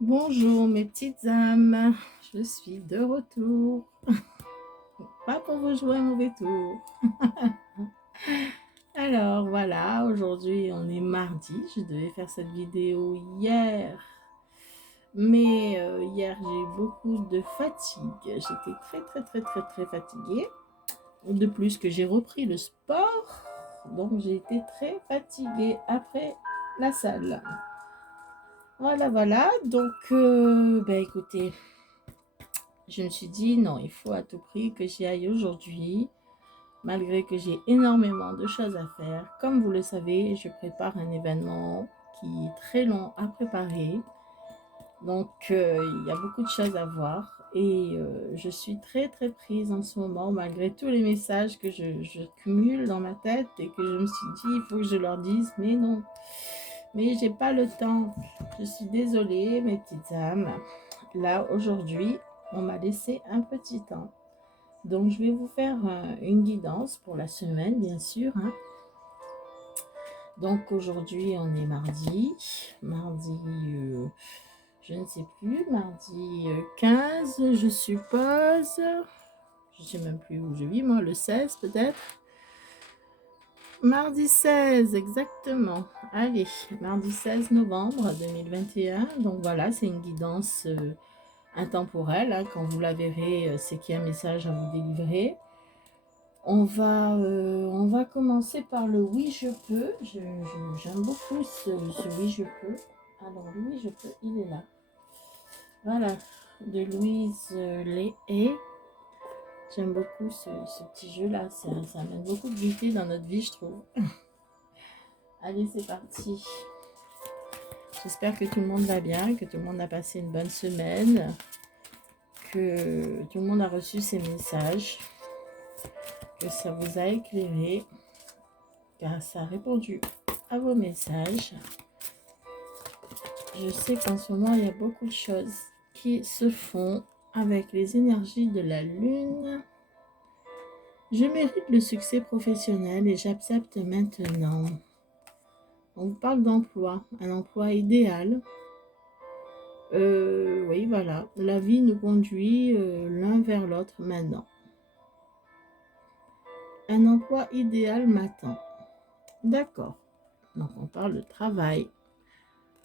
Bonjour mes petites âmes, je suis de retour, pas pour vous jouer un mauvais tour. Alors voilà, aujourd'hui on est mardi, je devais faire cette vidéo hier, mais hier j'ai eu beaucoup de fatigue, j'étais très fatiguée. De plus que j'ai repris le sport, donc j'ai été très fatiguée après la salle. Voilà, donc écoutez, je me suis dit non, il faut à tout prix que j'y aille aujourd'hui, malgré que j'ai énormément de choses à faire. Comme vous le savez, je prépare un événement qui est très long à préparer. Donc, il y a beaucoup de choses à voir et je suis très prise en ce moment, malgré tous les messages que je cumule dans ma tête et que je me suis dit, il faut que je leur dise, mais non, mais j'ai pas le temps. Je suis désolée, mes petites âmes. Là, aujourd'hui, on m'a laissé un petit temps. Donc, je vais vous faire une guidance pour la semaine, bien sûr. Hein. Donc, aujourd'hui, on est mardi. Mardi, je ne sais plus, mardi 15, je suppose. Je ne sais même plus où je vis, moi, le 16 peut-être. Mardi 16, exactement. Allez, mardi 16 novembre 2021. Donc, voilà, c'est une guidance intemporelle. Hein. Quand vous la verrez, c'est qu'il y a un message à vous délivrer. On va commencer par le oui je peux. J'aime beaucoup ce oui je peux. Alors le oui je peux, il est là. Voilà, de Louise Léhé. J'aime beaucoup ce petit jeu là. Ça amène beaucoup de gaieté dans notre vie, je trouve. Allez, c'est parti. J'espère que tout le monde va bien, que tout le monde a passé une bonne semaine, que tout le monde a reçu ces messages, que ça vous a éclairé, car ça a répondu à vos messages. Je sais qu'en ce moment, il y a beaucoup de choses qui se font avec les énergies de la lune. Je mérite le succès professionnel et j'accepte maintenant. On vous parle d'emploi, un emploi idéal. Oui, voilà, la vie nous conduit l'un vers l'autre maintenant. Un emploi idéal m'attend. D'accord. Donc on parle de travail,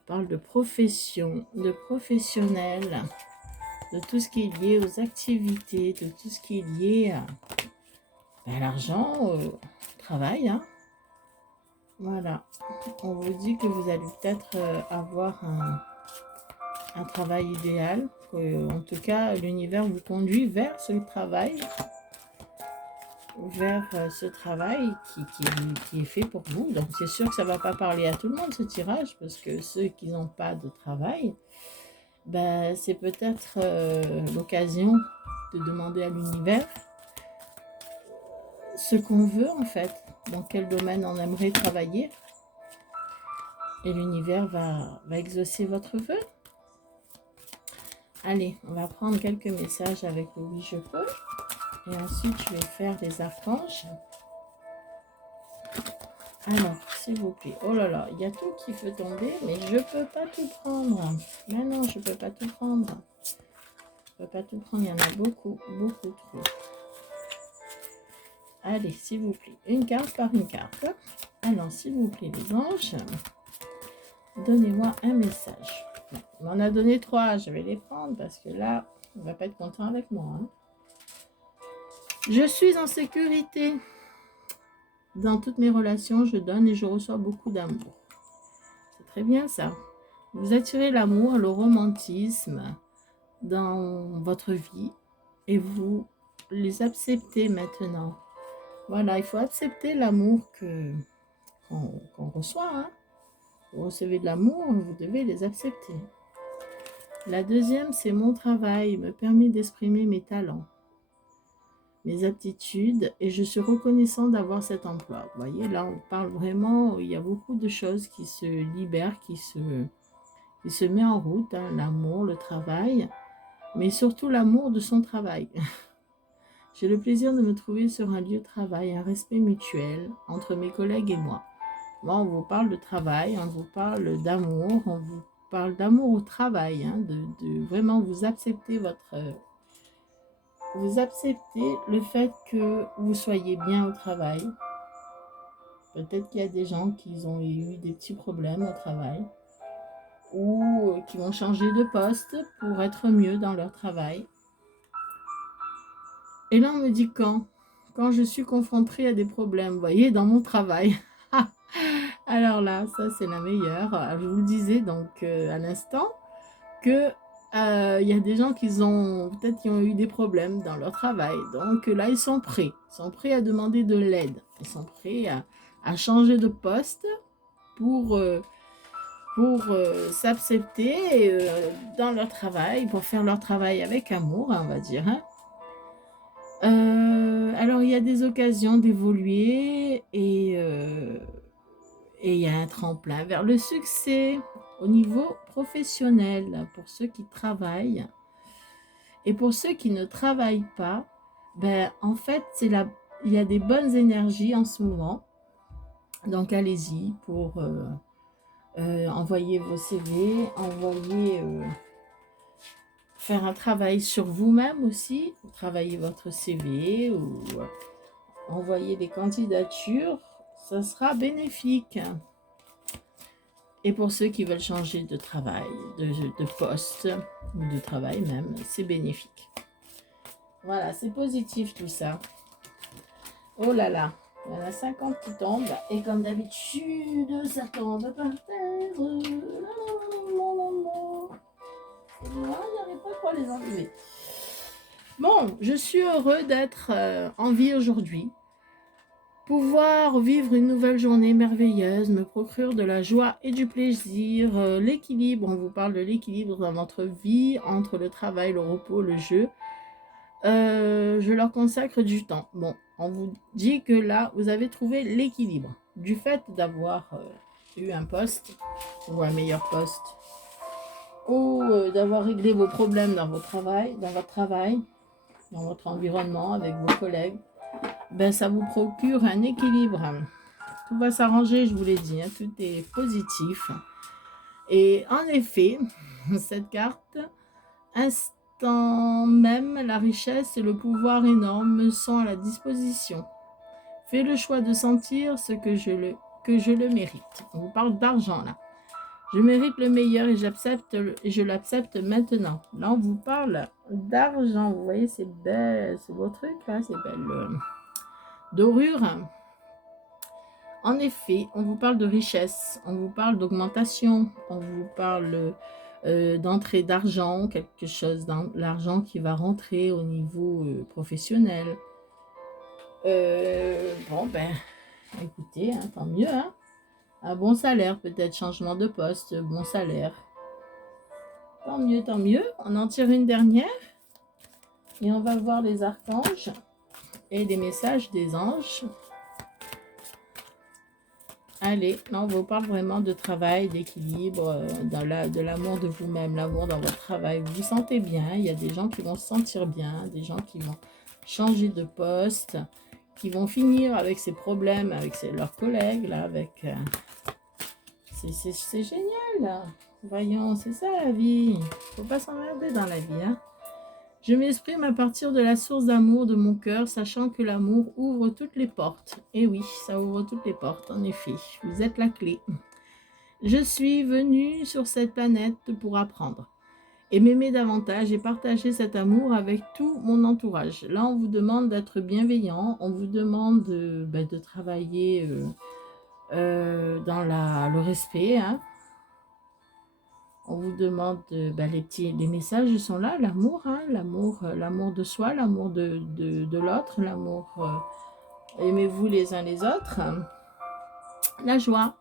on parle de profession, de professionnel, de tout ce qui est lié aux activités, de tout ce qui est lié à l'argent, au travail. Hein. Voilà. On vous dit que vous allez peut-être avoir un travail idéal. En tout cas, l'univers vous conduit vers ce travail. Vers ce travail qui est fait pour vous. Donc c'est sûr que ça ne va pas parler à tout le monde ce tirage, parce que ceux qui n'ont pas de travail, ben, c'est peut-être l'occasion de demander à l'univers ce qu'on veut en fait, dans quel domaine on aimerait travailler, et l'univers va exaucer votre vœu. Allez, on va prendre quelques messages avec le oui je peux, et ensuite je vais faire les archanges. Alors, s'il vous plaît. Oh là là, il y a tout qui veut tomber, mais je peux pas tout prendre. Mais non, je peux pas tout prendre. Je peux pas tout prendre, il y en a beaucoup trop. Allez, s'il vous plaît, une carte par une carte. Alors, s'il vous plaît, les anges, donnez-moi un message. On m'en a donné 3, je vais les prendre parce que là, on va pas être content avec moi. Hein. Je suis en sécurité. Dans toutes mes relations, je donne et je reçois beaucoup d'amour. C'est très bien ça. Vous attirez l'amour, le romantisme dans votre vie et vous les acceptez maintenant. Voilà, il faut accepter l'amour qu'on reçoit. Hein. Vous recevez de l'amour, vous devez les accepter. La deuxième, c'est mon travail, me permet d'exprimer mes talents, mes aptitudes, et je suis reconnaissant d'avoir cet emploi. Vous voyez, là, on parle vraiment, il y a beaucoup de choses qui se libèrent, qui se met en route, hein, l'amour, le travail, mais surtout l'amour de son travail. J'ai le plaisir de me trouver sur un lieu de travail, un respect mutuel entre mes collègues et moi. Là, on vous parle de travail, on vous parle d'amour, on vous parle d'amour au travail, hein, de vraiment vous accepter vous acceptez le fait que vous soyez bien au travail. Peut-être qu'il y a des gens qui ont eu des petits problèmes au travail ou qui vont changer de poste pour être mieux dans leur travail. Et là, on me dit quand je suis confrontée à des problèmes, vous voyez, dans mon travail. Alors là, ça c'est la meilleure. Je vous le disais donc à l'instant que il y a des gens qui ont peut-être qui ont eu des problèmes dans leur travail. Donc là, ils sont prêts à demander de l'aide. Ils sont prêts à changer de poste pour s'accepter dans leur travail, pour faire leur travail avec amour, on va dire. Hein. Alors, il y a des occasions d'évoluer et il y a un tremplin vers le succès au niveau professionnel pour ceux qui travaillent. Et pour ceux qui ne travaillent pas, ben, en fait, il y a des bonnes énergies en ce moment. Donc, allez-y pour envoyer vos CV, faire un travail sur vous-même aussi, travailler votre CV ou envoyer des candidatures, ça sera bénéfique. Et pour ceux qui veulent changer de travail, de poste ou de travail même, c'est bénéfique. Voilà, c'est positif tout ça. Oh là là, il y en a 50 qui tombent. Et comme d'habitude, ça tombe par terre. Moi, j'arrive pas trop à les enlever. Bon, je suis heureux d'être en vie aujourd'hui. Pouvoir vivre une nouvelle journée merveilleuse me procure de la joie et du plaisir. L'équilibre, on vous parle de l'équilibre dans votre vie entre le travail, le repos, le jeu. Je leur consacre du temps. Bon, on vous dit que là, vous avez trouvé l'équilibre. Du fait d'avoir eu un poste ou un meilleur poste ou d'avoir réglé vos problèmes dans votre travail, dans votre environnement, avec vos collègues, ben, ça vous procure un équilibre. Tout va s'arranger, je vous l'ai dit, hein, tout est positif. Et en effet, cette carte, instant même, la richesse et le pouvoir énorme me sont à la disposition. Fais le choix de sentir ce que je le mérite. On vous parle d'argent là. Je mérite le meilleur et je l'accepte maintenant. Là, on vous parle d'argent. Vous voyez, c'est belle, c'est beau truc là, c'est belle dorure. En effet, on vous parle de richesse, on vous parle d'augmentation, on vous parle d'entrée d'argent, quelque chose dans l'argent qui va rentrer au niveau professionnel. Bon, ben, écoutez, hein, tant mieux, hein. Un bon salaire, peut-être changement de poste, bon salaire. Tant mieux, tant mieux. On en tire une dernière. Et on va voir les archanges et des messages des anges. Allez, là on vous parle vraiment de travail, d'équilibre, de l'amour de vous-même, l'amour dans votre travail. Vous vous sentez bien, il y a des gens qui vont se sentir bien, des gens qui vont changer de poste, qui vont finir avec ces problèmes, avec leurs collègues, là, avec... c'est génial, là. Voyons, c'est ça la vie. Faut pas s'emmerder dans la vie, hein. Je m'exprime à partir de la source d'amour de mon cœur, sachant que l'amour ouvre toutes les portes. Et oui, ça ouvre toutes les portes, en effet. Vous êtes la clé. Je suis venue sur cette planète pour apprendre et m'aimer davantage et partager cet amour avec tout mon entourage. Là, on vous demande d'être bienveillant, on vous demande de travailler dans le respect, hein. On vous demande, les messages sont là, l'amour, hein, l'amour de soi, l'amour de l'autre, l'amour, aimez-vous les uns les autres. La joie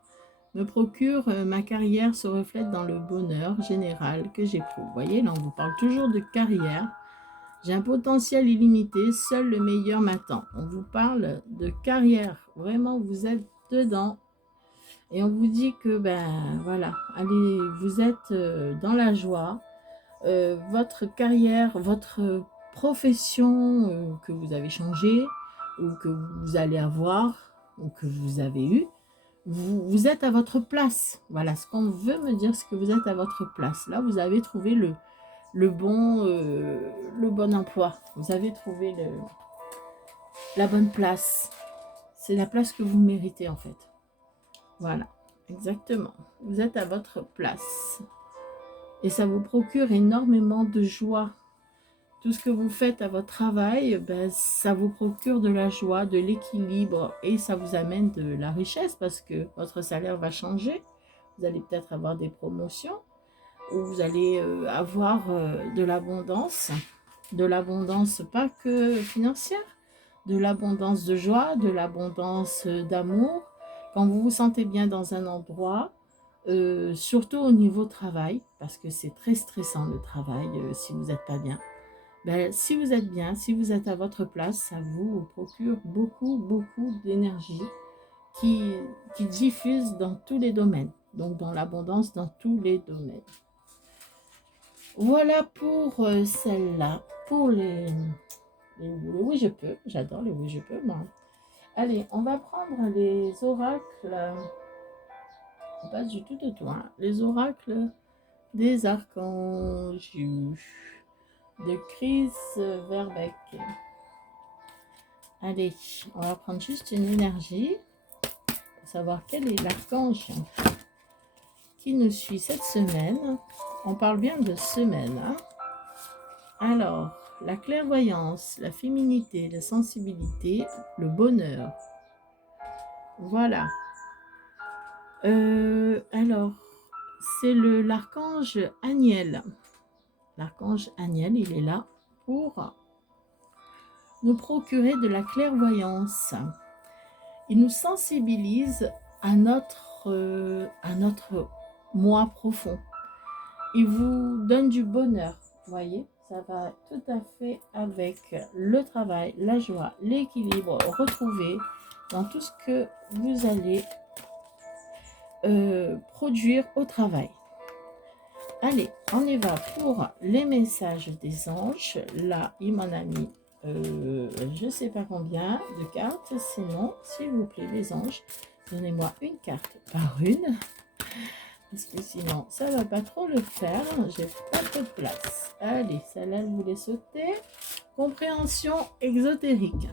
me procure, ma carrière se reflète dans le bonheur général que j'éprouve. Vous voyez, là on vous parle toujours de carrière. J'ai un potentiel illimité, seul le meilleur m'attend. On vous parle de carrière, vraiment vous êtes dedans. Et on vous dit que, voilà, allez, vous êtes dans la joie. Votre carrière, votre profession que vous avez changée ou que vous allez avoir ou que vous avez eu, vous êtes à votre place. Voilà, ce qu'on veut me dire, c'est que vous êtes à votre place. Là, vous avez trouvé le bon emploi. Vous avez trouvé la bonne place. C'est la place que vous méritez, en fait. Voilà, exactement. Vous êtes à votre place. Et ça vous procure énormément de joie. Tout ce que vous faites à votre travail, ben, ça vous procure de la joie, de l'équilibre et ça vous amène de la richesse parce que votre salaire va changer. Vous allez peut-être avoir des promotions ou vous allez avoir de l'abondance pas que financière, de l'abondance de joie, de l'abondance d'amour. Quand vous vous sentez bien dans un endroit, surtout au niveau travail, parce que c'est très stressant le travail si vous n'êtes pas bien. Ben, si vous êtes bien, si vous êtes à votre place, ça vous procure beaucoup d'énergie qui diffuse dans tous les domaines. Donc, dans l'abondance dans tous les domaines. Voilà pour celle-là. Pour les oui, je peux. J'adore les oui, je peux. Moi. Allez, on va prendre les oracles. On passe du tout au tout. Hein. Les oracles des archanges de Chris Verbeek. Allez, on va prendre juste une énergie pour savoir quel est l'archange qui nous suit cette semaine. On parle bien de semaine. Hein. Alors, la clairvoyance, la féminité, la sensibilité, le bonheur. Voilà. Alors, c'est l'archange Aniel. L'archange Aniel, il est là pour nous procurer de la clairvoyance. Il nous sensibilise à notre moi profond. Il vous donne du bonheur, vous voyez. Ça va tout à fait avec le travail, la joie, l'équilibre retrouvé dans tout ce que vous allez produire au travail. Allez, on y va pour les messages des anges. Là, il m'en a mis je ne sais pas combien de cartes. Sinon, s'il vous plaît, les anges, donnez-moi une carte par une. Parce que sinon, ça ne va pas trop le faire. J'ai pas trop de place. Allez, celle-là, je voulais sauter. Compréhension exotérique.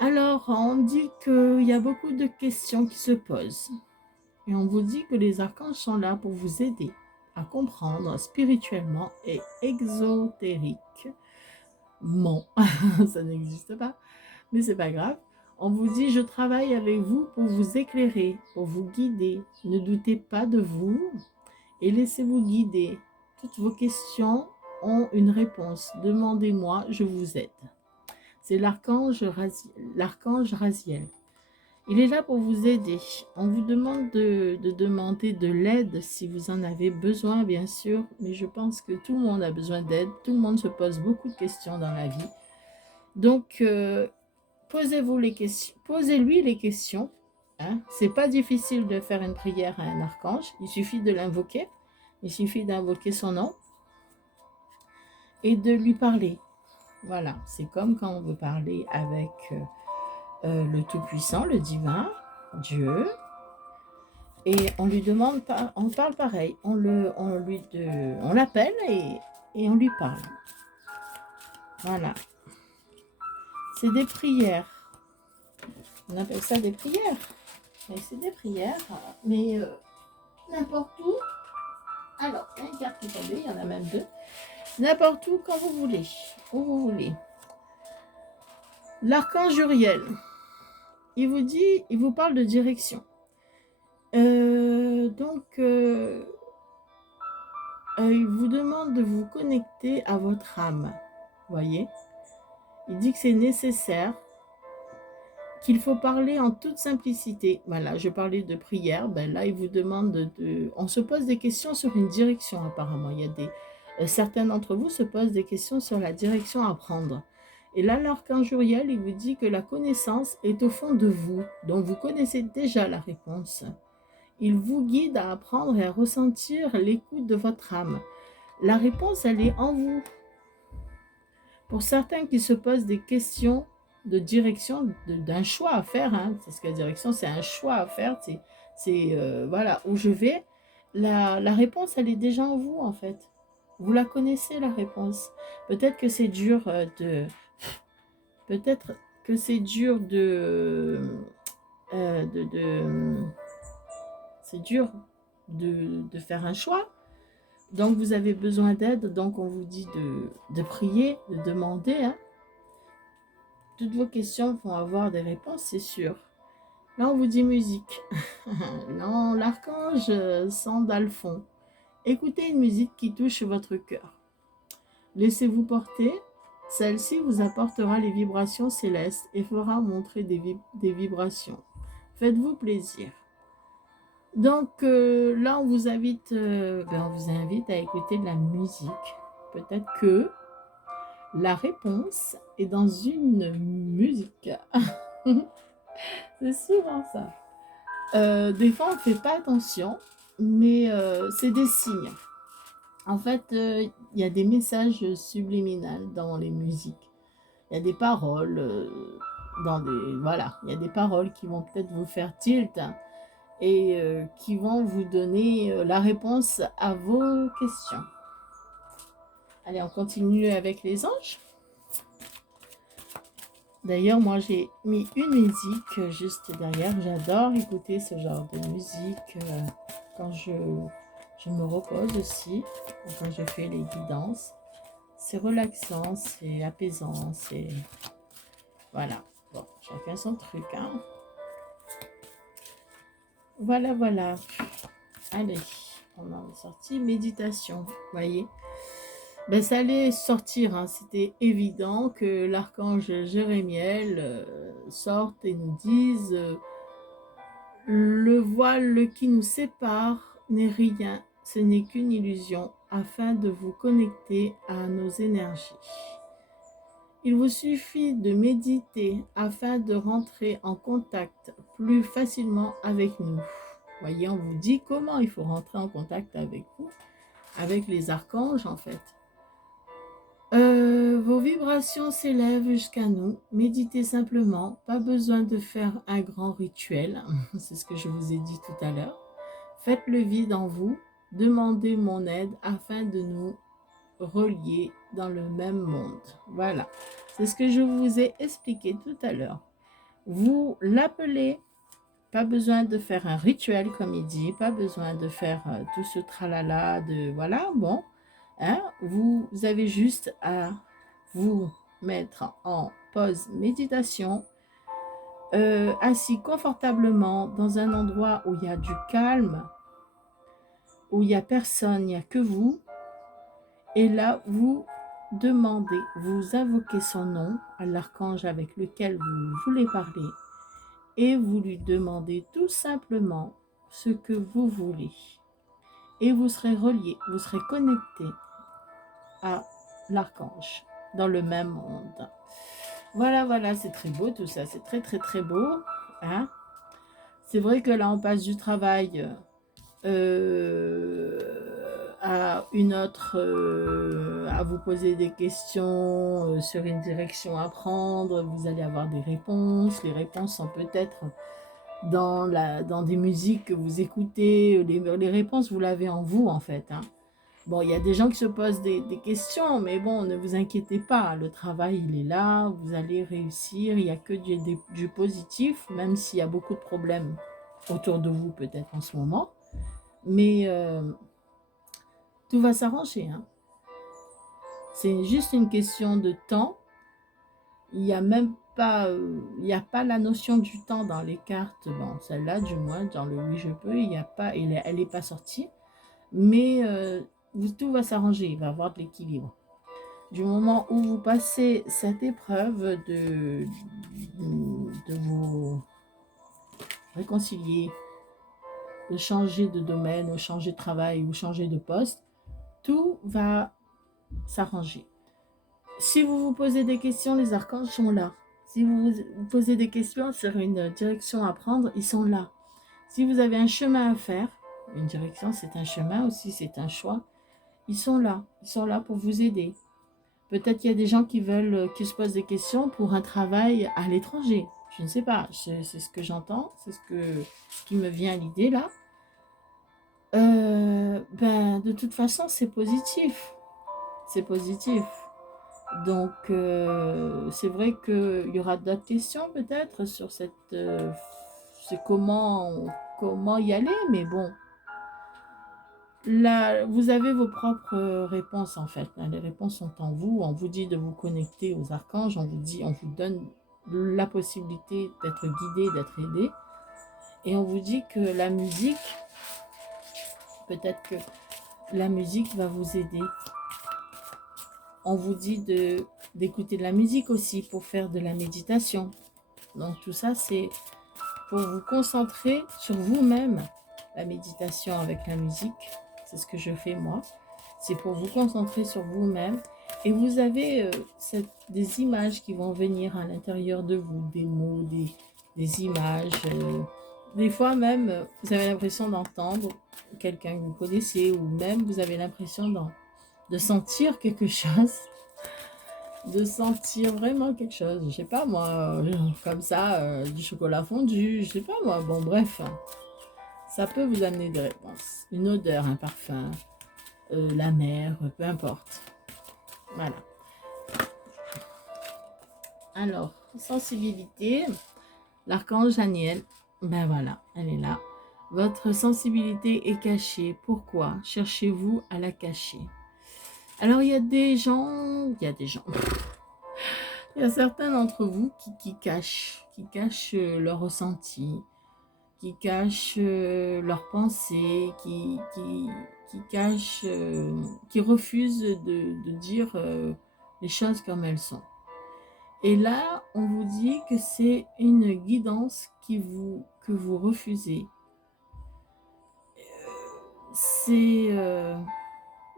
Alors, on dit qu'il y a beaucoup de questions qui se posent. Et on vous dit que les archanges sont là pour vous aider à comprendre spirituellement et exotériquement. Ça n'existe pas, mais c'est pas grave. On vous dit, je travaille avec vous pour vous éclairer, pour vous guider. Ne doutez pas de vous et laissez-vous guider. Toutes vos questions ont une réponse. Demandez-moi, je vous aide. C'est l'archange Raziel. Il est là pour vous aider. On vous demande de demander de l'aide si vous en avez besoin, bien sûr. Mais je pense que tout le monde a besoin d'aide. Tout le monde se pose beaucoup de questions dans la vie. Donc, posez-vous les questions. Posez-lui les questions. Hein. C'est pas difficile de faire une prière à un archange. Il suffit de l'invoquer. Il suffit d'invoquer son nom et de lui parler. Voilà. C'est comme quand on veut parler avec le Tout-Puissant, le Divin, Dieu. Et on lui demande, on parle pareil. On l'appelle et on lui parle. Voilà. C'est des prières. On appelle ça des prières. Mais c'est des prières, mais n'importe où. Alors, il y a une carte qui est tombée, il y en a même deux. N'importe où, quand vous voulez. Où vous voulez. L'archange Uriel. Il vous parle de direction. Il vous demande de vous connecter à votre âme. Voyez, il dit que c'est nécessaire, qu'il faut parler en toute simplicité. Voilà, je parlais de prière. Ben là, il vous demande on se pose des questions sur une direction apparemment. Il y a certains d'entre vous se posent des questions sur la direction à prendre. Et là, l'archange Uriel, il vous dit que la connaissance est au fond de vous, donc vous connaissez déjà la réponse. Il vous guide à apprendre et à ressentir l'écoute de votre âme. La réponse, elle est en vous. Pour certains qui se posent des questions de direction, d'un choix à faire, hein, parce que la direction, c'est un choix à faire, voilà, où je vais, la réponse, elle est déjà en vous, en fait. Vous la connaissez, la réponse. Peut-être que c'est dur Peut-être que c'est dur c'est dur de faire un choix. Donc, vous avez besoin d'aide. Donc, on vous dit de prier, de demander. Hein. Toutes vos questions vont avoir des réponses, c'est sûr. Là, on vous dit musique. Non, l'archange Sandalphon. Écoutez une musique qui touche votre cœur. Laissez-vous porter. Celle-ci vous apportera les vibrations célestes et fera montrer des vibrations. Faites-vous plaisir. Donc là, on vous invite à écouter de la musique. Peut-être que la réponse est dans une musique. C'est souvent ça. Des fois, on ne fait pas attention, mais c'est des signes. En fait, il y a des messages subliminaux dans les musiques. Il y a des paroles voilà, il y a des paroles qui vont peut-être vous faire tilt et qui vont vous donner la réponse à vos questions. Allez, on continue avec les anges. D'ailleurs, moi, j'ai mis une musique juste derrière. J'adore écouter ce genre de musique quand je me repose aussi, quand je fais les guidances. C'est relaxant, c'est apaisant, c'est... Voilà. Bon, chacun son truc, hein. Voilà, voilà. Allez, on en est sorti. Méditation, vous voyez. Ben, ça allait sortir, hein. C'était évident que l'archange Jérémiel sorte et nous dise le voile qui nous sépare n'est rien, ce n'est qu'une illusion, afin de vous connecter à nos énergies. Il vous suffit de méditer afin de rentrer en contact plus facilement avec nous. Voyez, on vous dit comment il faut rentrer en contact avec vous, avec les archanges en fait. Vos vibrations s'élèvent jusqu'à nous. Méditez simplement, pas besoin de faire un grand rituel. C'est ce que je vous ai dit tout à l'heure. Faites le vide en vous, demandez mon aide afin de nous relier dans le même monde. Voilà, c'est ce que je vous ai expliqué tout à l'heure. Vous l'appelez, pas besoin de faire un rituel comme il dit, pas besoin de faire tout ce tralala de voilà, bon, hein, vous avez juste à vous mettre en pause méditation, assis confortablement dans un endroit où il y a du calme, où il n'y a personne, il n'y a que vous. Et là, vous demandez, vous invoquez son nom à l'archange avec lequel vous voulez parler et vous lui demandez tout simplement ce que vous voulez. Et vous serez relié, vous serez connecté à l'archange dans le même monde. Voilà, voilà, c'est très beau tout ça, c'est très très très beau. Hein? C'est vrai que là, on passe du travail à une autre, à vous poser des questions sur une direction à prendre, vous allez avoir des réponses. Les réponses sont peut-être dans des musiques que vous écoutez. Les réponses, vous l'avez en vous en fait. Hein. Bon, il y a des gens qui se posent des questions, mais bon, ne vous inquiétez pas, le travail, il est là, vous allez réussir, il n'y a que du positif, même s'il y a beaucoup de problèmes autour de vous peut-être en ce moment. Mais tout va s'arranger. Hein. C'est juste une question de temps. Il n'y a même pas, il n'y a pas la notion du temps dans les cartes. Bon, celle-là, du moins, dans le oui, je peux, il n'y a pas, elle n'est pas sortie. Mais tout va s'arranger, il va y avoir de l'équilibre. Du moment où vous passez cette épreuve de vous réconcilier, de changer de domaine, ou changer de travail, ou changer de poste, tout va s'arranger. Si vous vous posez des questions, les archanges sont là. Si vous vous posez des questions sur une direction à prendre, ils sont là. Si vous avez un chemin à faire, une direction c'est un chemin aussi, c'est un choix, ils sont là pour vous aider. Peut-être qu'il y a des gens qui se posent des questions pour un travail à l'étranger. Je ne sais pas, c'est ce que j'entends, c'est ce qui me vient à l'idée là. Ben, de toute façon, c'est positif. C'est positif. Donc, c'est vrai qu'il y aura d'autres questions peut-être sur c'est comment y aller, mais bon, là, vous avez vos propres réponses en fait. Les réponses sont en vous. On vous dit de vous connecter aux archanges. On vous donne la possibilité d'être guidé, d'être aidé. Et on vous dit que la musique, peut-être que la musique va vous aider. On vous dit d'écouter de la musique aussi pour faire de la méditation. Donc tout ça, c'est pour vous concentrer sur vous-même. La méditation avec la musique, c'est ce que je fais moi. C'est pour vous concentrer sur vous-même. Et vous avez des images qui vont venir à l'intérieur de vous, des mots, des images. Des fois même, vous avez l'impression d'entendre quelqu'un que vous connaissez, ou même vous avez l'impression de sentir quelque chose. De sentir vraiment quelque chose. Je sais pas moi, comme ça, du chocolat fondu, je sais pas moi. Bon bref, ça peut vous amener des réponses. Une odeur, un parfum, la mer, peu importe. Voilà. Alors, sensibilité, l'archange Daniel, ben voilà, elle est là. Votre sensibilité est cachée. Pourquoi cherchez-vous à la cacher? Alors, il y a des gens, il y a certains d'entre vous qui cachent leurs ressentis, qui cachent leurs pensées, qui cachent, qui refusent de dire les choses comme elles sont. Et là, on vous dit que c'est une guidance que vous refusez. C'est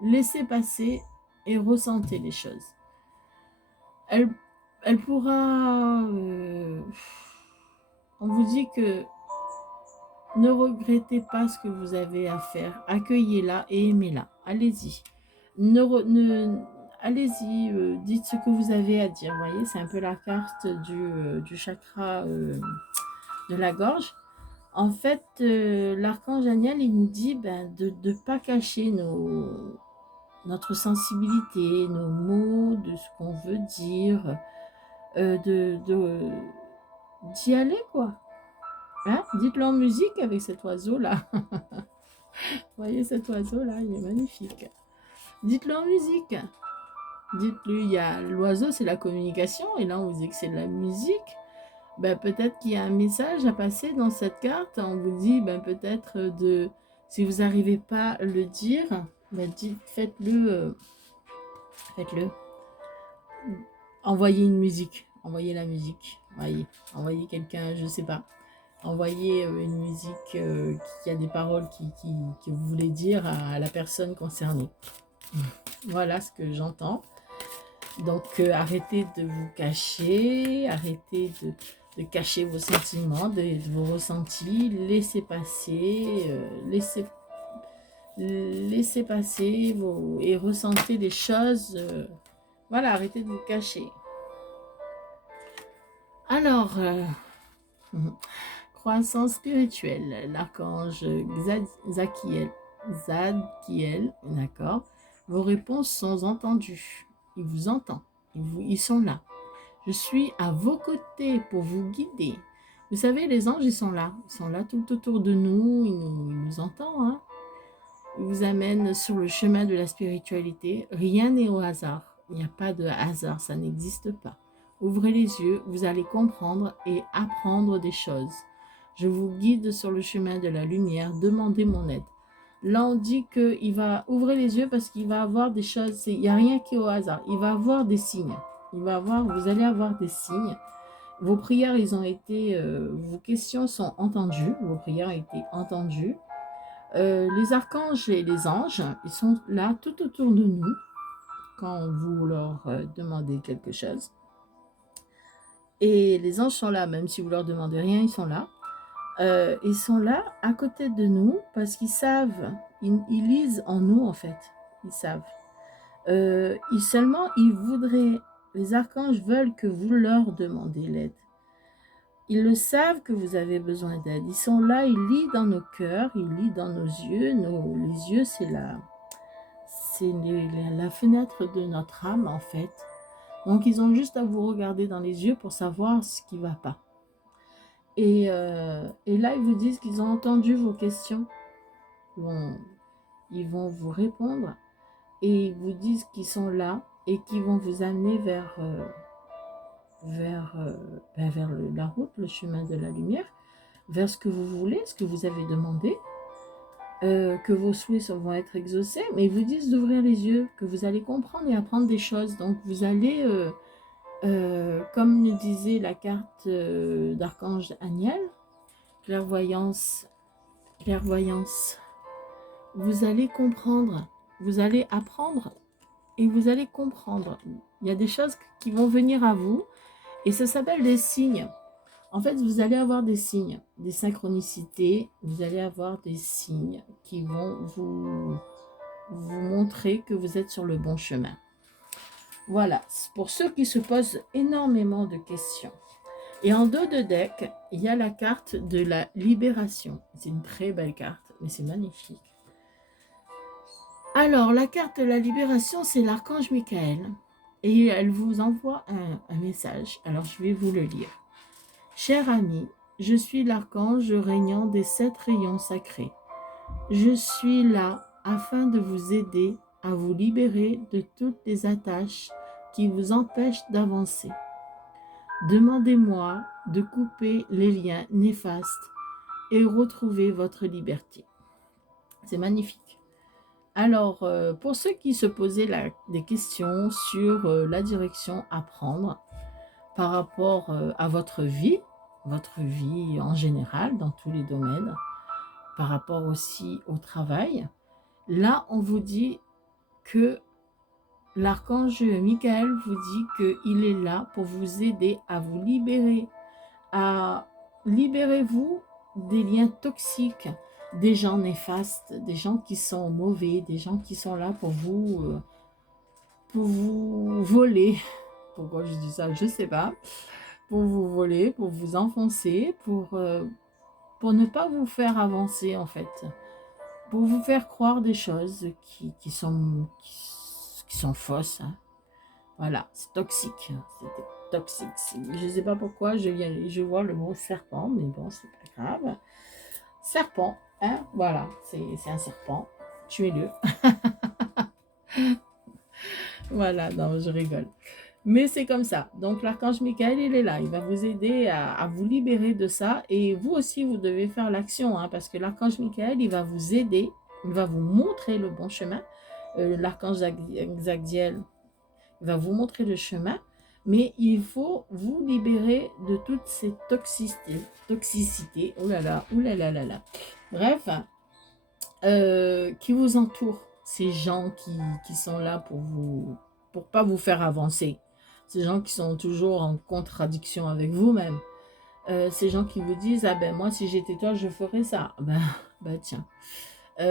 laisser passer et ressentir les choses. Elle pourra... on vous dit que ne regrettez pas ce que vous avez à faire. Accueillez-la et aimez-la. Allez-y. Allez-y, dites ce que vous avez à dire. Vous voyez, c'est un peu la carte du chakra de la gorge. En fait, l'archange Daniel, il nous dit de ne pas cacher notre sensibilité, nos mots, de ce qu'on veut dire, d'y aller, quoi. Hein? Dites-le en musique avec cet oiseau-là. Vous voyez cet oiseau-là, il est magnifique. Dites-le en musique. Dites-le, il y a l'oiseau, c'est la communication, et là on vous dit que c'est de la musique. Ben, peut-être qu'il y a un message à passer dans cette carte. On vous dit peut-être si vous n'arrivez pas à le dire, faites-le. Faites-le. Envoyez une musique. Envoyez la musique. Envoyez quelqu'un, je sais pas. Envoyez une musique qui a des paroles que vous voulez dire à la personne concernée. Voilà ce que j'entends. Donc, arrêtez de vous cacher, arrêtez de cacher vos sentiments, vos ressentis, laissez passer, laissez passer et ressentez les choses. Voilà, arrêtez de vous cacher. Alors, croissance spirituelle, l'archange Zadkiel, d'accord. Vos réponses sont entendues. Il vous entend. Ils sont là. Je suis à vos côtés pour vous guider. Vous savez, les anges, ils sont là. Ils sont là tout autour de nous. Ils nous entendent. Hein. Ils vous amènent sur le chemin de la spiritualité. Rien n'est au hasard. Il n'y a pas de hasard. Ça n'existe pas. Ouvrez les yeux. Vous allez comprendre et apprendre des choses. Je vous guide sur le chemin de la lumière. Demandez mon aide. Là, on dit qu'il va ouvrir les yeux parce qu'il va avoir des choses. Il n'y a rien qui est au hasard. Il va avoir des signes. Vous allez avoir des signes. Vos prières, vos questions sont entendues. Vos prières ont été entendues. Les archanges et les anges, ils sont là tout autour de nous quand vous leur demandez quelque chose. Et les anges sont là, même si vous leur demandez rien, ils sont là. Ils sont là à côté de nous parce qu'ils savent, ils lisent en nous en fait, ils savent. Seulement, ils voudraient, les archanges veulent que vous leur demandez l'aide. Ils le savent que vous avez besoin d'aide. Ils sont là, ils lisent dans nos cœurs, ils lisent dans nos yeux. Les yeux, c'est la fenêtre de notre âme, en fait. Donc, ils ont juste à vous regarder dans les yeux pour savoir ce qui ne va pas. Et là, ils vous disent qu'ils ont entendu vos questions. Ils vont vous répondre et ils vous disent qu'ils sont là et qu'ils vont vous amener vers la route, le chemin de la lumière, vers ce que vous voulez, ce que vous avez demandé, que vos souhaits vont être exaucés, mais ils vous disent d'ouvrir les yeux, que vous allez comprendre et apprendre des choses. Donc vous allez, comme le disait la carte d'Archange Aniel, clairvoyance, vous allez comprendre, vous allez apprendre et vous allez comprendre. Il y a des choses qui vont venir à vous et ça s'appelle des signes. En fait, vous allez avoir des signes, des synchronicités, vous allez avoir des signes qui vont vous montrer que vous êtes sur le bon chemin. Voilà, pour ceux qui se posent énormément de questions. Et en dos de deck, il y a la carte de la libération. C'est une très belle carte, mais c'est magnifique. Alors, la carte de la libération, c'est l'archange Michael. Et elle vous envoie un message. Alors, je vais vous le lire. Cher ami, je suis l'archange régnant des 7 rayons sacrés. Je suis là afin de vous aider à vous libérer de toutes les attaches qui vous empêchent d'avancer. Demandez-moi de couper les liens néfastes et retrouver votre liberté. C'est magnifique. Alors, pour ceux qui se posaient des questions sur la direction à prendre par rapport à votre vie en général, dans tous les domaines, par rapport aussi au travail, là, on vous dit que l'archange Michael vous dit qu'il est là pour vous aider à vous libérer, à libérez-vous des liens toxiques, des gens néfastes, des gens qui sont mauvais, des gens qui sont là pour vous voler. Pourquoi je dis ça, je ne sais pas. Pour vous voler, pour vous enfoncer, pour ne pas vous faire avancer en fait. Pour vous faire croire des choses qui sont fausses. Hein. Voilà, c'est toxique. C'était toxique. Je ne sais pas pourquoi, je vois le mot serpent, mais bon, c'est pas grave. Serpent, hein, voilà, c'est un serpent. Tuez-le. Voilà, non, je rigole. Mais c'est comme ça. Donc, l'archange Michael, il est là. Il va vous aider à vous libérer de ça. Et vous aussi, vous devez faire l'action. Hein, parce que l'archange Michael, il va vous aider. Il va vous montrer le bon chemin. L'archange Zadkiel va vous montrer le chemin. Mais il faut vous libérer de toutes ces toxicités. Oh là là, oh là là là là. Bref, qui vous entourent. Ces gens qui sont là pour pas vous faire avancer. Ces gens qui sont toujours en contradiction avec vous-même. Ces gens qui vous disent, ah ben moi si j'étais toi je ferais ça. Ben tiens.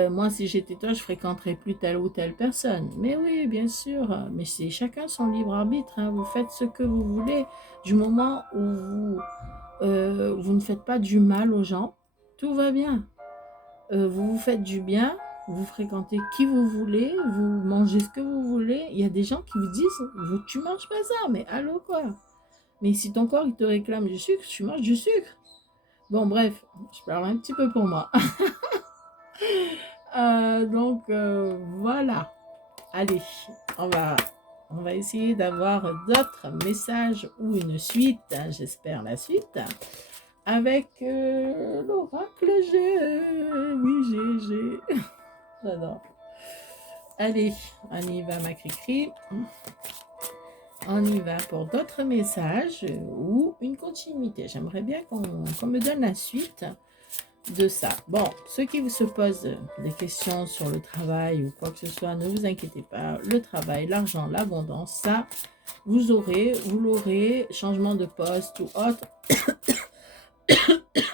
Moi si j'étais toi je fréquenterais plus telle ou telle personne. Mais oui bien sûr. Mais c'est chacun son libre arbitre. Hein. Vous faites ce que vous voulez. Du moment où vous ne faites pas du mal aux gens, tout va bien. Vous vous faites du bien. Vous fréquentez qui vous voulez, vous mangez ce que vous voulez. Il y a des gens qui vous disent, tu manges pas ça, mais allô quoi. Mais si ton corps il te réclame du sucre, tu manges du sucre. Bon bref, je parle un petit peu pour moi. Donc voilà. Allez, on va essayer d'avoir d'autres messages ou une suite, hein, j'espère la suite. Avec l'oracle G. Oui, G. J'adore. Allez, on y va ma cri-cri. On y va pour d'autres messages ou une continuité. J'aimerais bien qu'on me donne la suite de ça. Bon, ceux qui se posent des questions sur le travail ou quoi que ce soit, ne vous inquiétez pas. Le travail, l'argent, l'abondance, ça, vous l'aurez, changement de poste ou autre.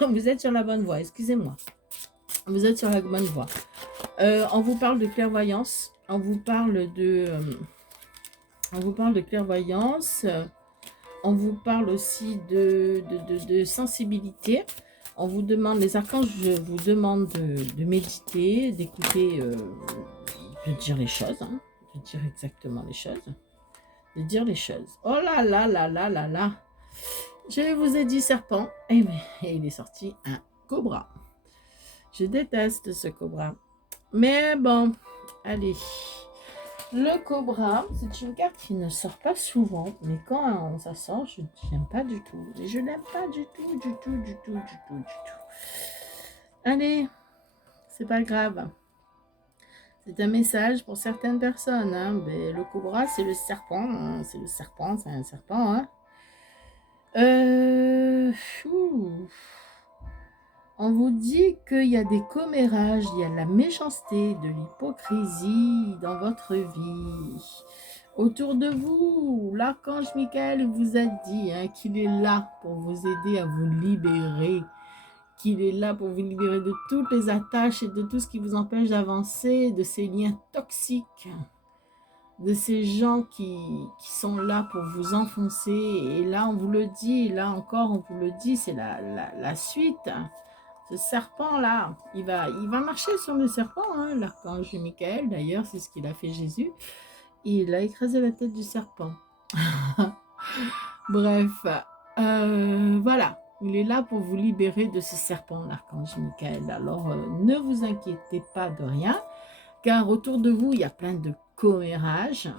Vous êtes sur la bonne voie, excusez-moi. Vous êtes sur la bonne voie. On vous parle de clairvoyance. On vous parle de clairvoyance. On vous parle aussi de sensibilité. On vous demande, les archanges vous demandent de méditer, d'écouter, de dire les choses, hein, de dire exactement les choses, de dire les choses. Oh là là là là là là. Je vous ai dit serpent, et il est sorti un cobra. Je déteste ce cobra. Mais bon, allez. Le cobra, c'est une carte qui ne sort pas souvent, mais quand ça sort, je n'aime pas du tout. Et je n'aime pas du tout, du tout, du tout, du tout, du tout. Allez, c'est pas grave. C'est un message pour certaines personnes. Hein. Mais le cobra, c'est le serpent. Hein. C'est le serpent, c'est un serpent. Hein. On vous dit qu'il y a des commérages, il y a de la méchanceté, de l'hypocrisie dans votre vie. Autour de vous, l'archange Michael vous a dit hein, qu'il est là pour vous aider à vous libérer, qu'il est là pour vous libérer de toutes les attaches et de tout ce qui vous empêche d'avancer, de ces liens toxiques, de ces gens qui sont là pour vous enfoncer. Et là, on vous le dit, là encore, on vous le dit, c'est la suite. Ce serpent-là, il va marcher sur le serpent, hein, l'archange Michael, d'ailleurs, c'est ce qu'il a fait Jésus. Il a écrasé la tête du serpent. Bref, voilà. Il est là pour vous libérer de ce serpent, l'archange Michael. Alors, ne vous inquiétez pas de rien, car autour de vous, il y a plein de commérages,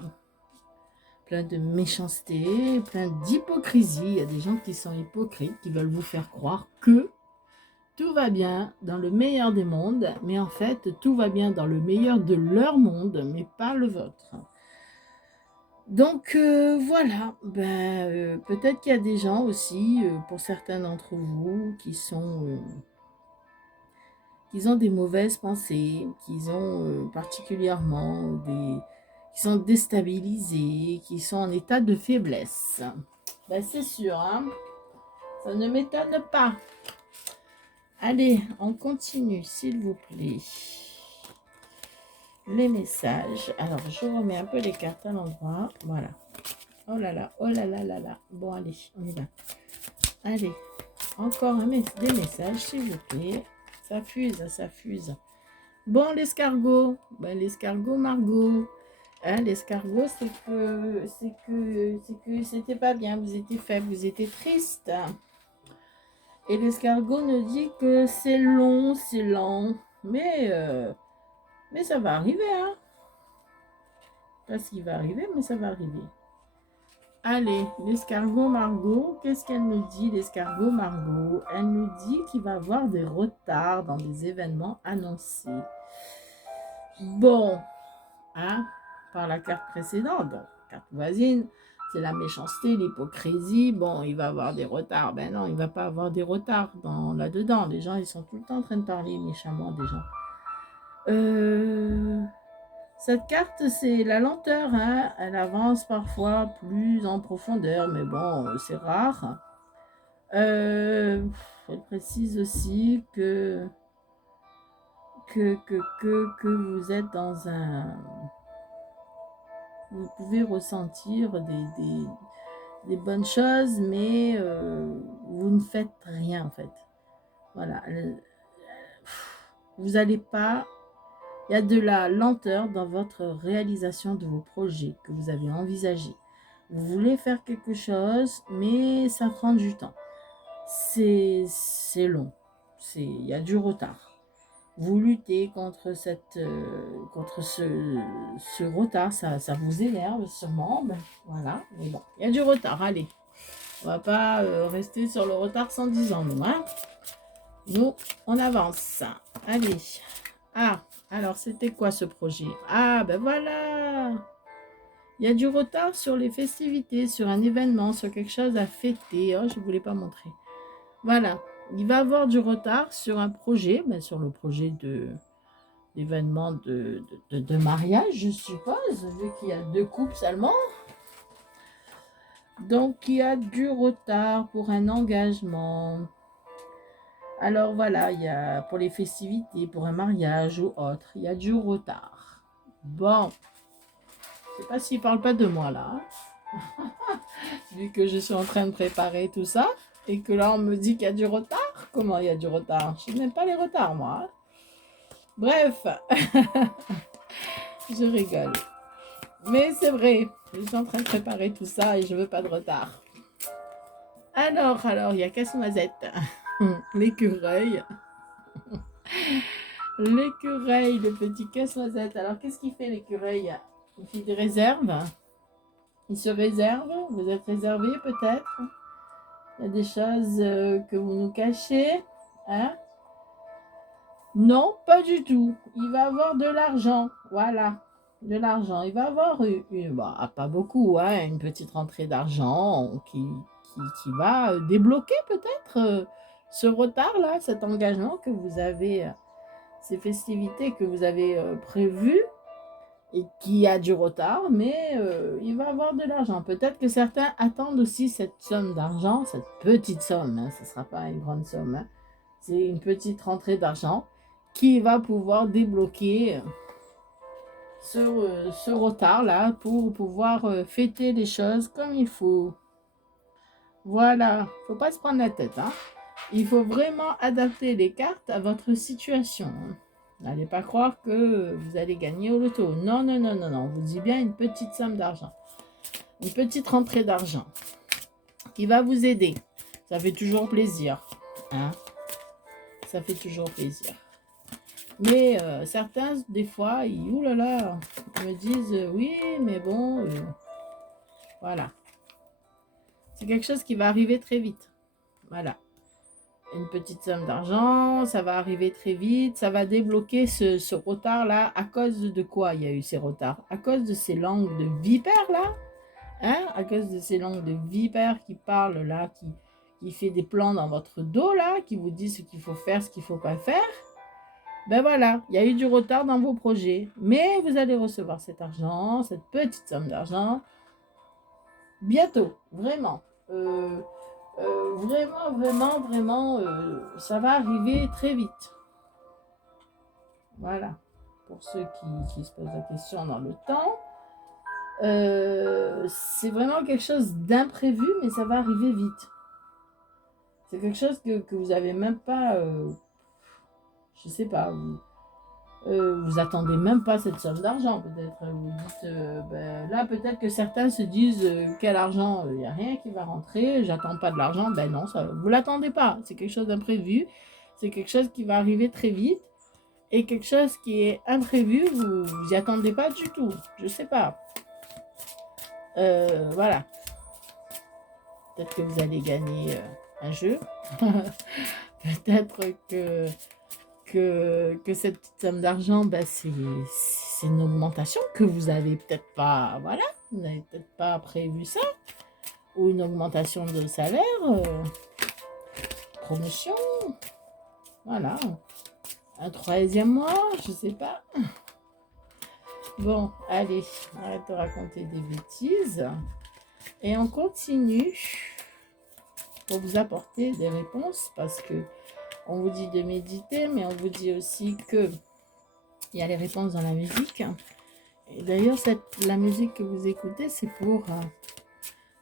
plein de méchanceté, plein d'hypocrisie. Il y a des gens qui sont hypocrites, qui veulent vous faire croire que tout va bien dans le meilleur des mondes, mais en fait, tout va bien dans le meilleur de leur monde, mais pas le vôtre. Donc, voilà. Peut-être qu'il y a des gens aussi, pour certains d'entre vous, qui ont des mauvaises pensées, qui ont particulièrement qui sont déstabilisés, qui sont en état de faiblesse. C'est sûr, hein? Ça ne m'étonne pas. Allez, on continue, s'il vous plaît. Les messages. Alors, je remets un peu les cartes à l'endroit. Voilà. Oh là là, oh là là là là. Bon, allez, on y va. Allez, encore des messages, s'il vous plaît. Ça fuse, ça fuse. Bon, l'escargot. L'escargot, Margot. Hein, l'escargot, c'est que c'était pas bien. Vous étiez faible, vous étiez triste. Et l'escargot nous dit que c'est long, c'est lent, mais ça va arriver, hein. Pas ce qui va arriver, mais ça va arriver. Allez, l'escargot Margot, qu'est-ce qu'elle nous dit, l'escargot Margot? Elle nous dit qu'il va y avoir des retards dans des événements annoncés. Bon, hein, par la carte précédente, donc, carte voisine, c'est la méchanceté, l'hypocrisie. Bon, il va avoir des retards. Ben non, il ne va pas avoir des retards là-dedans. Les gens, ils sont tout le temps en train de parler méchamment des gens. Cette carte, c'est la lenteur. Hein. Elle avance parfois plus en profondeur, mais bon, c'est rare. Elle précise aussi que vous êtes dans un... Vous pouvez ressentir des bonnes choses, mais vous ne faites rien en fait. Voilà. Vous n'allez pas... Il y a de la lenteur dans votre réalisation de vos projets que vous avez envisagés. Vous voulez faire quelque chose, mais ça prend du temps. C'est long. Il y a du retard. Vous luttez contre ce retard, ça vous énerve sûrement, voilà, mais bon, il y a du retard, allez, on va pas rester sur le retard 110 ans, nous, hein. Nous, on avance, allez, alors c'était quoi ce projet? Voilà, il y a du retard sur les festivités, sur un événement, sur quelque chose à fêter, je ne voulais pas montrer, voilà. Il va avoir du retard sur un projet, sur le projet d'événement de mariage, je suppose, vu qu'il y a 2 couples seulement. Donc, il y a du retard pour un engagement. Alors voilà, il y a pour les festivités, pour un mariage ou autre, il y a du retard. Bon, je sais pas s'il parle pas de moi là, vu que je suis en train de préparer tout ça, et que là on me dit qu'il y a du retard. Comment il y a du retard? Je n'aime pas les retards moi. Bref, je rigole. Mais c'est vrai, je suis en train de préparer tout ça et je veux pas de retard. Alors, il y a Casse-Noisette, l'écureuil. L'écureuil, le petit Casse-Noisette. Alors, qu'est-ce qu'il fait l'écureuil? Il fait des réserves. Il se réserve. Vous êtes réservé peut-être. Il y a des choses que vous nous cachez. Hein? Non, pas du tout. Il va avoir de l'argent. Voilà. De l'argent. Il va avoir bah, pas beaucoup, hein, une petite rentrée d'argent qui va débloquer peut-être ce retard-là, cet engagement que vous avez, ces festivités que vous avez prévues et qui a du retard, mais il va avoir de l'argent. Peut-être que certains attendent aussi cette somme d'argent, cette petite somme, hein, ce ne sera pas une grande somme, hein. C'est une petite rentrée d'argent qui va pouvoir débloquer ce retard-là pour pouvoir fêter les choses comme il faut. Voilà, faut pas se prendre la tête, hein. Il faut vraiment adapter les cartes à votre situation, hein. N'allez pas croire que vous allez gagner au loto. Non, non, non, non, non. On vous dit bien une petite somme d'argent. Une petite rentrée d'argent qui va vous aider. Ça fait toujours plaisir, hein. Ça fait toujours plaisir. Mais certains, des fois, oulala, me disent oui, mais bon, voilà. C'est quelque chose qui va arriver très vite. Voilà. Une petite somme d'argent, ça va arriver très vite, ça va débloquer ce retard-là. À cause de quoi il y a eu ces retards? À cause de ces langues de vipères, là, hein? À cause de ces langues de vipères qui parlent, là, qui fait des plans dans votre dos, là, qui vous disent ce qu'il faut faire, ce qu'il ne faut pas faire. Ben voilà, il y a eu du retard dans vos projets, mais vous allez recevoir cet argent, cette petite somme d'argent, bientôt, vraiment. Vraiment, ça va arriver très vite. Voilà, pour ceux qui se posent la question dans le temps. C'est vraiment quelque chose d'imprévu, mais ça va arriver vite. C'est quelque chose que vous n'avez même pas, je sais pas, vous attendez même pas cette somme d'argent, peut-être. Vous dites, ben, là, peut-être que certains se disent, quel argent, il n'y a rien qui va rentrer, j'attends pas de l'argent. Ben non, ça, vous l'attendez pas. C'est quelque chose d'imprévu. C'est quelque chose qui va arriver très vite. Et quelque chose qui est imprévu, vous n'y attendez pas du tout. Je sais pas. Voilà. Peut-être que vous allez gagner un jeu. Peut-être que cette petite somme d'argent, ben c'est une augmentation que vous avez peut-être pas, voilà, vous n'avez peut-être pas prévu ça, ou une augmentation de salaire, promotion, voilà, un 3e mois, je sais pas. Bon, allez, arrête de raconter des bêtises, et on continue pour vous apporter des réponses, parce que on vous dit de méditer, mais on vous dit aussi que il y a les réponses dans la musique. Et d'ailleurs, la musique que vous écoutez, c'est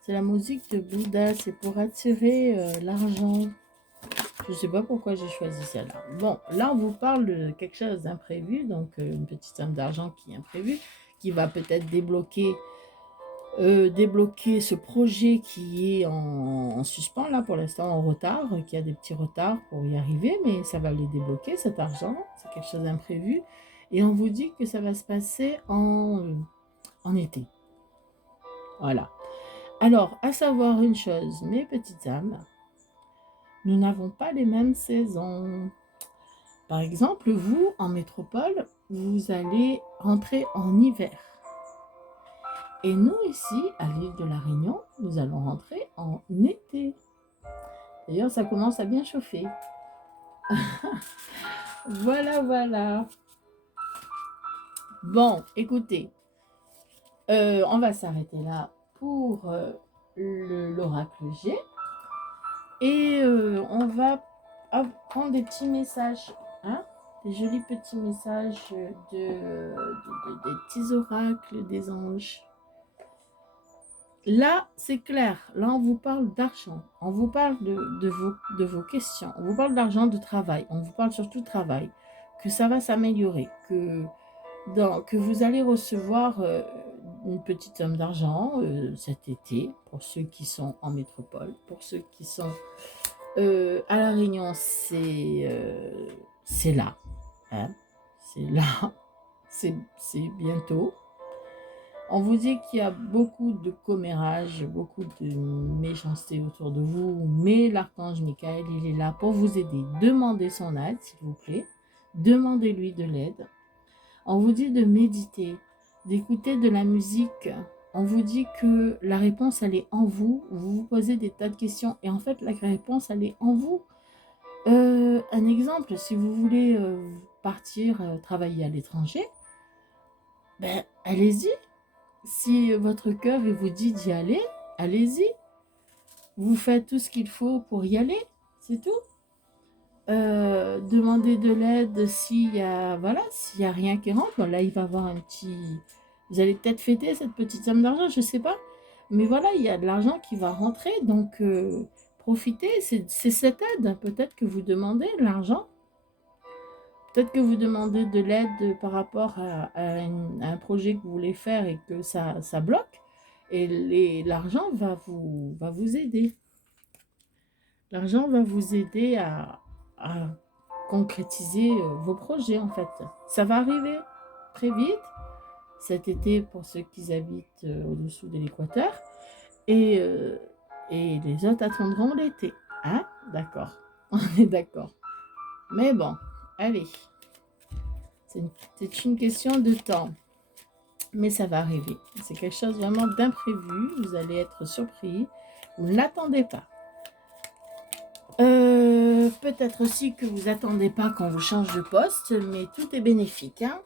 la musique de Bouddha, c'est pour attirer l'argent. Je ne sais pas pourquoi j'ai choisi celle-là. Bon, là, on vous parle de quelque chose d'imprévu, donc une petite somme d'argent qui est imprévue, qui va peut-être débloquer ce projet qui est en suspens, là, pour l'instant, en retard, qui a des petits retards pour y arriver, mais ça va les débloquer, cet argent. C'est quelque chose d'imprévu. Et on vous dit que ça va se passer en été. Voilà. Alors, à savoir une chose, mes petites âmes, nous n'avons pas les mêmes saisons. Par exemple, vous, en métropole, vous allez rentrer en hiver. Et nous, ici, à l'île de la Réunion, nous allons rentrer en été. D'ailleurs, ça commence à bien chauffer. Voilà, voilà. Bon, écoutez, on va s'arrêter là pour l'oracle G. Et on va prendre des petits messages, hein, des jolis petits messages des petits oracles des anges. Là, c'est clair. Là, on vous parle d'argent. On vous parle de vos questions. On vous parle d'argent, de travail. On vous parle surtout de travail. Que ça va s'améliorer. Que vous allez recevoir une petite somme d'argent cet été. Pour ceux qui sont en métropole. Pour ceux qui sont à La Réunion, c'est là. Hein, c'est là. C'est bientôt. On vous dit qu'il y a beaucoup de commérage, beaucoup de méchanceté autour de vous, mais l'archange Michael, il est là pour vous aider. Demandez son aide, s'il vous plaît. Demandez-lui de l'aide. On vous dit de méditer, d'écouter de la musique. On vous dit que la réponse, elle est en vous. Vous vous posez des tas de questions et en fait, la réponse, elle est en vous. Un exemple, si vous voulez partir travailler à l'étranger, ben, allez-y. Si votre cœur vous dit d'y aller, allez-y. Vous faites tout ce qu'il faut pour y aller, c'est tout. Demandez de l'aide s'il y a rien qui rentre. Bon, là, il va y avoir un petit... Vous allez peut-être fêter cette petite somme d'argent, je ne sais pas. Mais voilà, il y a de l'argent qui va rentrer, donc profitez. C'est cette aide. Peut-être que vous demandez de l'argent. Peut-être que vous demandez de l'aide par rapport à un projet que vous voulez faire et que ça bloque. Et l'argent va vous aider. L'argent va vous aider à concrétiser vos projets, en fait. Ça va arriver très vite cet été pour ceux qui habitent au-dessous de l'équateur. Et les autres attendront l'été. Hein? D'accord. On est d'accord. Mais bon, allez. C'est une question de temps. Mais ça va arriver. C'est quelque chose vraiment d'imprévu. Vous allez être surpris. Vous ne l'attendez pas. Peut-être aussi que vous n'attendez pas qu'on vous change de poste, mais tout est bénéfique. Hein?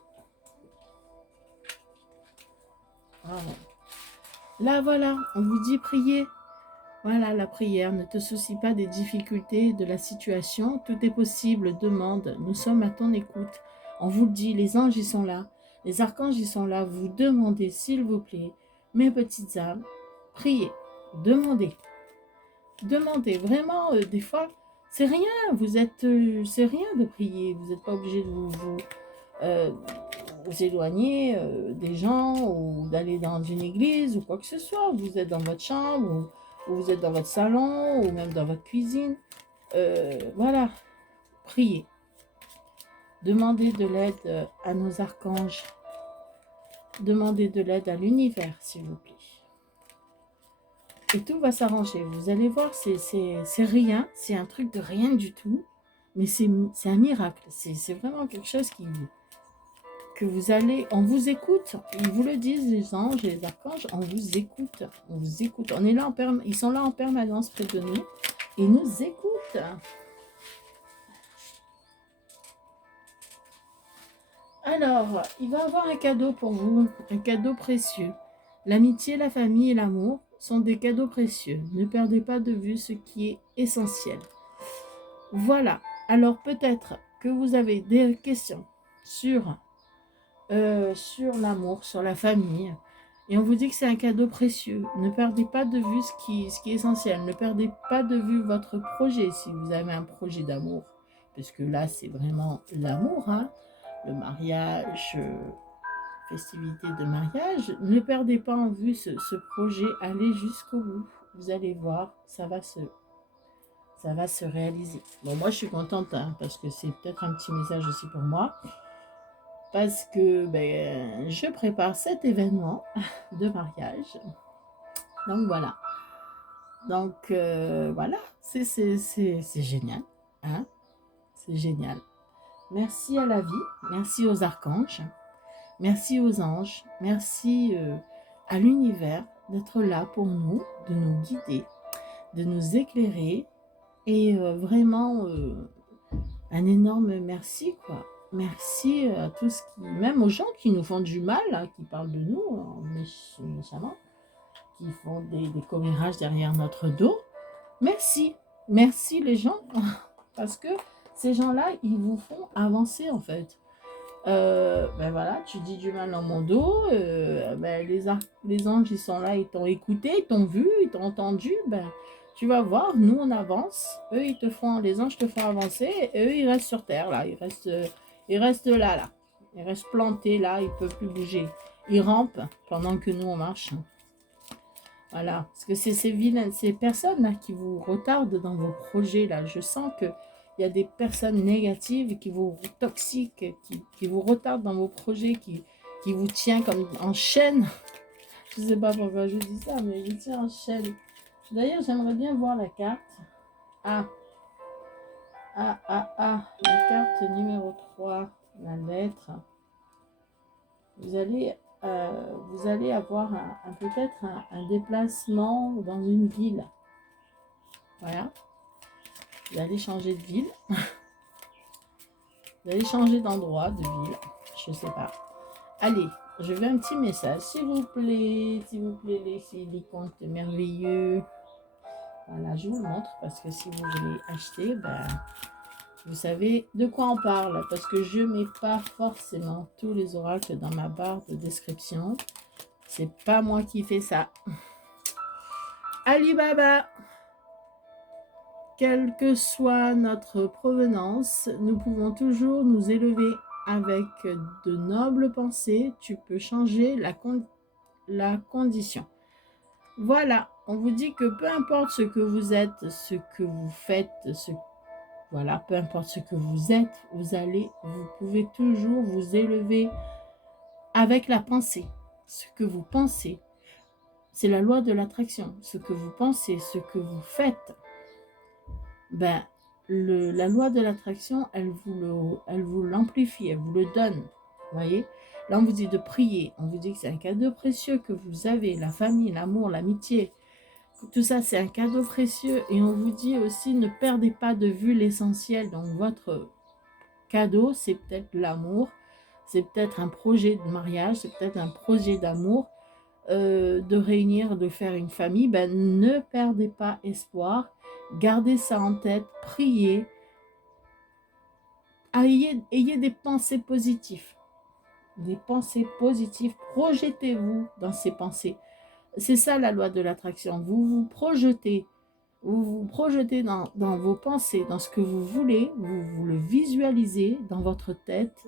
Là, voilà, on vous dit prier. Voilà la prière. Ne te soucie pas des difficultés de la situation. Tout est possible. Demande. Nous sommes à ton écoute. On vous le dit, les anges, ils sont là. Les archanges, ils sont là. Vous demandez, s'il vous plaît, mes petites âmes, priez. Demandez. Demandez. Vraiment, des fois, c'est rien. C'est rien de prier. Vous n'êtes pas obligé de vous éloigner des gens ou d'aller dans une église ou quoi que ce soit. Vous êtes dans votre chambre ou vous êtes dans votre salon ou même dans votre cuisine. Voilà. Priez. Demandez de l'aide à nos archanges. Demandez de l'aide à l'univers, s'il vous plaît. Et tout va s'arranger. Vous allez voir, c'est rien. C'est un truc de rien du tout. Mais c'est un miracle. C'est vraiment quelque chose que vous allez... On vous écoute. Ils vous le disent, les anges et les archanges. On vous écoute. On vous écoute. On est là ils sont là en permanence près de nous. Ils nous écoutent. Alors, il va y avoir un cadeau pour vous, un cadeau précieux. L'amitié, la famille et l'amour sont des cadeaux précieux. Ne perdez pas de vue ce qui est essentiel. Voilà. Alors, peut-être que vous avez des questions sur l'amour, sur la famille. Et on vous dit que c'est un cadeau précieux. Ne perdez pas de vue ce qui est essentiel. Ne perdez pas de vue votre projet si vous avez un projet d'amour. Parce que là, c'est vraiment l'amour, hein. Le mariage, festivité de mariage, ne perdez pas en vue ce projet, allez jusqu'au bout. Vous allez voir, ça va se réaliser. Bon, moi, je suis contente, hein, parce que c'est peut-être un petit message aussi pour moi, parce que je prépare cet événement de mariage. Donc, voilà. Donc, voilà, c'est génial. Hein? C'est génial. Merci à la vie, merci aux archanges, merci aux anges, merci à l'univers d'être là pour nous, de nous guider, de nous éclairer. Et vraiment, un énorme merci, quoi. Merci à tous même aux gens qui nous font du mal, là, qui parlent de nous méchamment, qui font des commérages derrière notre dos. Merci, merci les gens. Parce que ces gens-là, ils vous font avancer en fait. Ben voilà, tu dis du mal dans mon dos, ben les anges ils sont là, ils t'ont écouté, ils t'ont vu, ils t'ont entendu, ben tu vas voir, nous on avance, eux ils te font, les anges te font avancer, et eux ils restent sur terre là, ils restent là, ils restent plantés là, ils peuvent plus bouger, ils rampent pendant que nous on marche. Voilà, parce que c'est ces vilaines, ces personnes là qui vous retardent dans vos projets là. Je sens que il y a des personnes négatives qui vous toxiques, qui vous retardent dans vos projets, qui vous tient comme en chaîne. Je sais pas pourquoi je dis ça, mais je tiens en chaîne. D'ailleurs, j'aimerais bien voir la carte. Ah, la carte numéro 3, la lettre. Vous allez avoir peut-être un déplacement dans une ville. Voilà. Vous allez changer de ville. Vous allez changer d'endroit, de ville. Je ne sais pas. Allez, je veux un petit message. S'il vous plaît, laissez des comptes merveilleux. Voilà, je vous le montre parce que si vous voulez acheter, ben, vous savez de quoi on parle. Parce que je ne mets pas forcément tous les oracles dans ma barre de description. C'est pas moi qui fais ça. Alibaba. Quelle que soit notre provenance, nous pouvons toujours nous élever avec de nobles pensées. Tu peux changer la condition. Voilà, on vous dit que peu importe ce que vous êtes, ce que vous faites, voilà, peu importe ce que vous êtes, vous pouvez toujours vous élever avec la pensée. Ce que vous pensez, c'est la loi de l'attraction. Ce que vous pensez, ce que vous faites, ben, la loi de l'attraction, elle vous l'amplifie, elle vous le donne. Vous voyez? Là, on vous dit de prier. On vous dit que c'est un cadeau précieux que vous avez. La famille, l'amour, l'amitié. Tout ça, c'est un cadeau précieux. Et on vous dit aussi, ne perdez pas de vue l'essentiel. Donc, votre cadeau, c'est peut-être l'amour. C'est peut-être un projet de mariage. C'est peut-être un projet d'amour. De réunir, de faire une famille. Ben, ne perdez pas espoir. Gardez ça en tête, priez, ayez des pensées positives. Des pensées positives, projetez-vous dans ces pensées. C'est ça la loi de l'attraction. Vous projetez dans vos pensées, dans ce que vous voulez, vous le visualisez dans votre tête,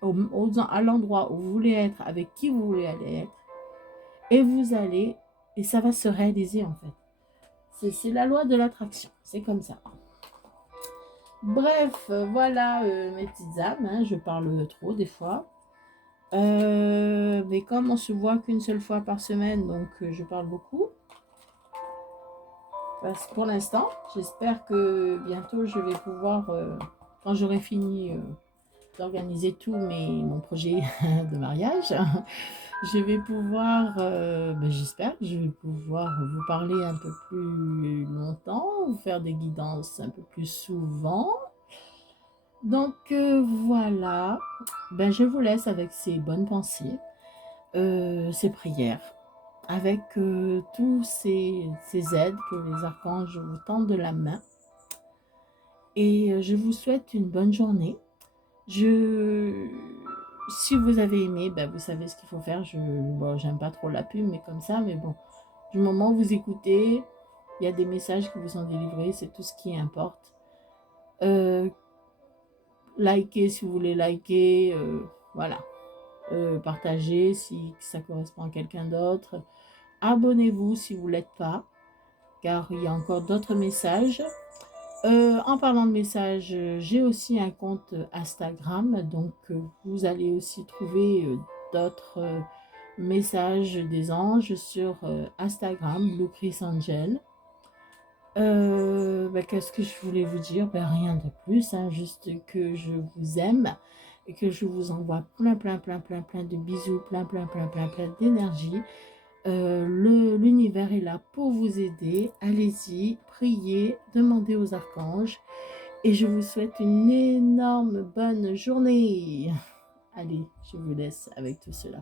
à l'endroit où vous voulez être, avec qui vous voulez aller être, et ça va se réaliser en fait. C'est la loi de l'attraction, c'est comme ça. Bref, voilà mes petites âmes, hein, je parle trop des fois. Mais comme on se voit qu'une seule fois par semaine, donc je parle beaucoup. Parce que pour l'instant, j'espère que bientôt je vais pouvoir, quand j'aurai fini d'organiser mon projet de mariage, je vais pouvoir, j'espère que je vais pouvoir vous parler un peu plus longtemps, vous faire des guidances un peu plus souvent. Donc voilà, je vous laisse avec ces bonnes pensées, ces prières, avec tous ces aides que les archanges vous tendent de la main. Et je vous souhaite une bonne journée. Si vous avez aimé, vous savez ce qu'il faut faire. J'aime pas trop la pub, mais comme ça, mais bon, du moment où vous écoutez, il y a des messages qui vous sont délivrés, c'est tout ce qui importe. Likez si vous voulez liker, voilà. Partagez si ça correspond à quelqu'un d'autre. Abonnez-vous si vous ne l'êtes pas, car il y a encore d'autres messages. En parlant de messages, j'ai aussi un compte Instagram, donc vous allez aussi trouver d'autres messages des anges sur Instagram, Blue Chris Angel. Qu'est-ce que je voulais vous dire? Rien de plus, hein, juste que je vous aime et que je vous envoie plein de bisous, plein d'énergie. L'univers est là pour vous aider. Allez-y, priez, demandez aux archanges et je vous souhaite une énorme bonne journée. Allez, je vous laisse avec tout cela.